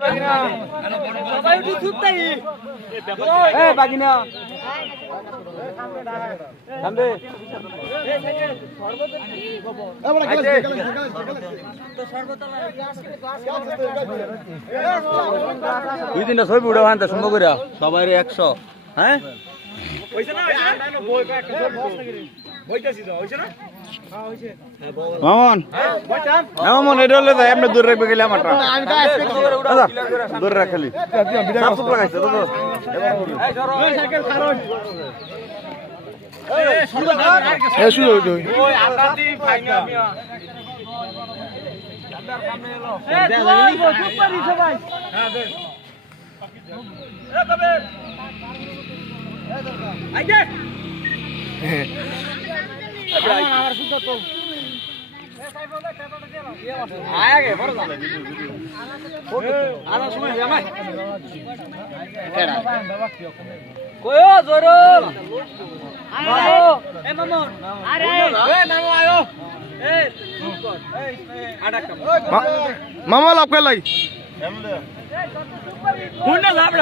সবাই উঠি চুপতাই এ বাগিনা সামনে দুই তিনটা ছবি উঠে আনতে সম্ভব করে সবাই 100 হ্যাঁ মামন মামন এটা হলে এমনি দূর রাখবে গেলে আমারটা দূর রাখালি লাগাইছে তো মামা লাভ কে লাই লাভ